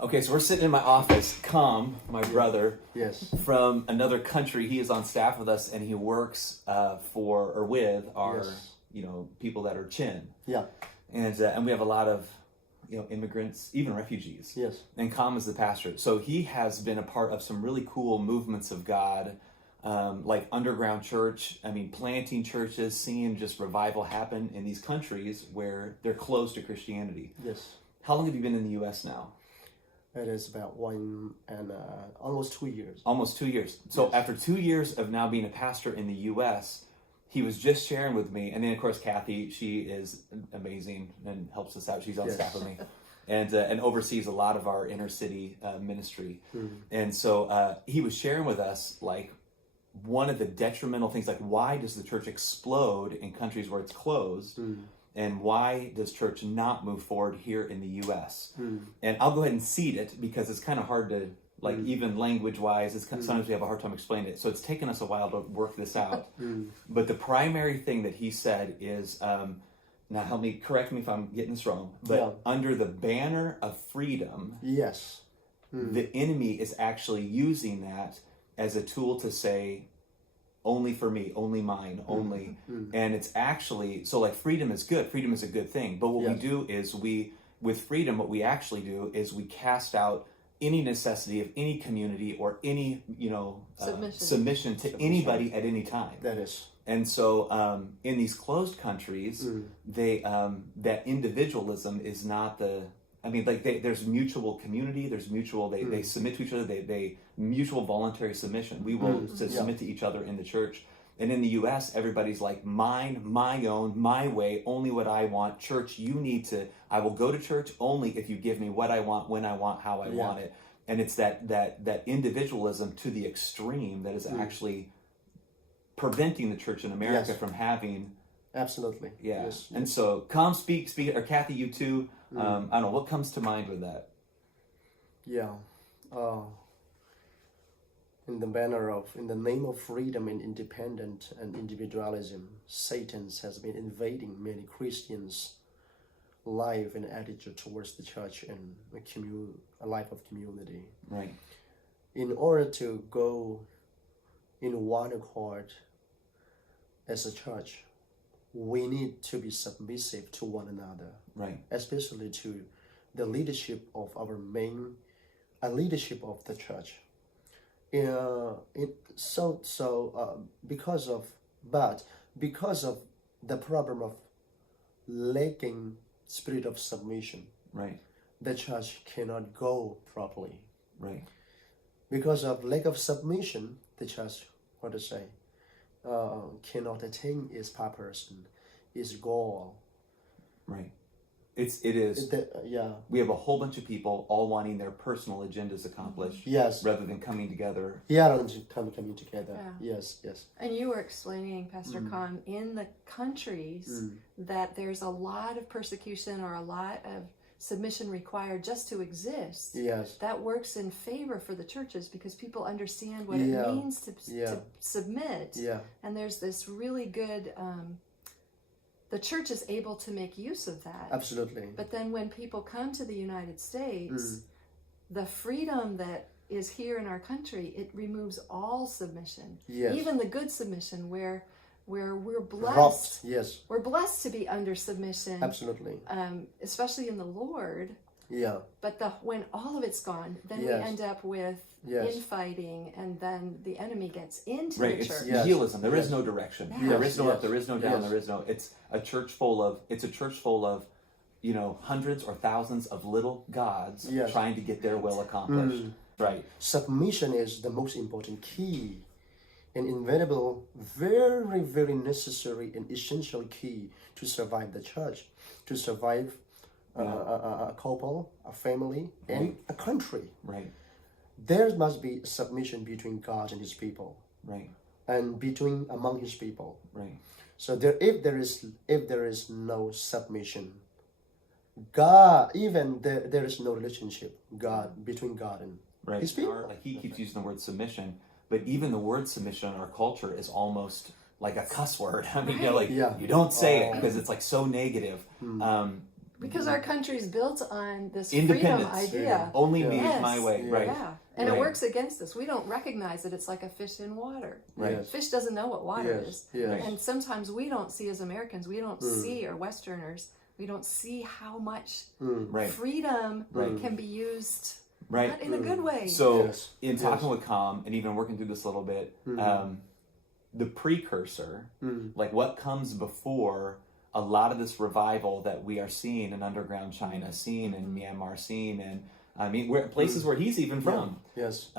Okay, so we're sitting in my office. Com, my brother, Yes. from another country, he is on staff with us, and he works for or with our, Yes. people that are Chin, Yeah. and we have a lot of, immigrants, even refugees. Yes. And Com is the pastor, so he has been a part of some really cool movements of God, like underground church. I mean, planting churches, seeing just revival happen in these countries where they're closed to Christianity. Yes. How long have you been in the U.S. now? It is about 1 and almost 2 years. Almost 2 years. So Yes. after 2 years of now being a pastor in the U.S., he was just sharing with me, and then of course Kathy, she is amazing and helps us out. She's on Yes. staff with me, and oversees a lot of our inner city ministry. Mm. And so he was sharing with us like one of the detrimental things, like why does the church explode in countries where it's closed? Mm. And why does church not move forward here in the U.S.? Mm. And I'll go ahead and seed it because it's kind of hard to, like, even language-wise, sometimes we have a hard time explaining it. So it's taken us a while to work this out. Mm. But the primary thing that he said is, now correct me if I'm getting this wrong, but Yeah. under the banner of freedom, Yes. Mm. the enemy is actually using that as a tool to say, only for me, only mine, only. Mm. And it's actually, so like freedom is good. Freedom is a good thing. But what we Yes. do is with freedom, what we actually do is we cast out any necessity of any community or any, submission to anybody at any time. That is. And so in these closed countries, Mm. they that individualism is not there's mutual community, there's mutual, they submit to each other, they mutual voluntary submission. We will submit to each other in the church. And in the U.S., everybody's like, mine, my own, my way, only what I want. Church, I will go to church only if you give me what I want, when I want, how I want it. And it's that individualism to the extreme that is actually preventing the church in America Yes. from having. Absolutely. Yeah. Yes. And so, speak, or Kathy, you too. I don't know, what comes to mind with that? Yeah. In the name of freedom and independence and individualism, Satan has been invading many Christians' life and attitude towards the church and a life of community. Right. In order to go in one accord as a church, we need to be submissive to one another, Right. especially to the leadership of leadership of the church. Because of the problem of lacking spirit of submission, Right. the church cannot go properly. Right. Because of lack of submission, the church, cannot attain its purpose and its goal. Right. It is. We have a whole bunch of people all wanting their personal agendas accomplished. Yes. Rather than coming together. Coming together. Yeah. Yes. And you were explaining, Pastor Khan, in the countries that there's a lot of persecution or a lot of submission required just to exist. Yes. That works in favor for the churches because people understand what it means to submit. Yeah. And there's this really good, the church is able to make use of that. Absolutely. But then when people come to the United States, the freedom that is here in our country, it removes all submission. Yes. Even the good submission where we're blessed. Robbed. Yes. We're blessed to be under submission. Absolutely. Especially in the Lord. Yeah. But when all of it's gone, then we Yes. end up with Yes. infighting, and then the enemy gets into Right. the It's church. Yes. nihilism. There is Yes. no direction. Yes. There is no up. Yes. There is no down. Yes. There is no. It's a church full of, hundreds or thousands of little gods Yes. trying to get their will accomplished. Right. Submission is the most important key, an invaluable, very, very necessary and essential key to survive the church, to survive a couple, a family, and a country. Right. There must be submission between God and His people, Right. and among His people. Right. So if there is no submission, there is no relationship between God and Right. His people. Like he keeps using the word submission, but even the word submission in our culture is almost like a cuss word. I mean, Yeah. you don't say it because it's like so negative. because our country's built on this Independence. freedom idea. Only me Yes. is my way. Yeah. Right. Yeah, and Right. it works against us. We don't recognize that it's like a fish in water. Right. Yes. Fish doesn't know what water Yes. is. Yes. And sometimes we don't see as Americans, we don't see, or Westerners, we don't see how much Right. freedom Right. can be used Right. not in a good way. So, Yes. in Yes. talking with Com and even working through this a little bit, the precursor, like what comes before a lot of this revival that we are seeing in underground China, seeing in Myanmar, seeing in, I mean, places where he's even from. Yes.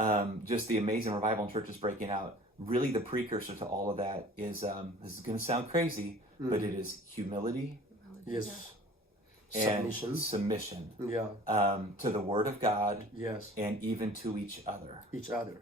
Just the amazing revival and churches breaking out. Really, the precursor to all of that is, this is going to sound crazy, but it is humility Yes. and Submission. submission Yeah. to the Word of God Yes. and even to each other. Each other.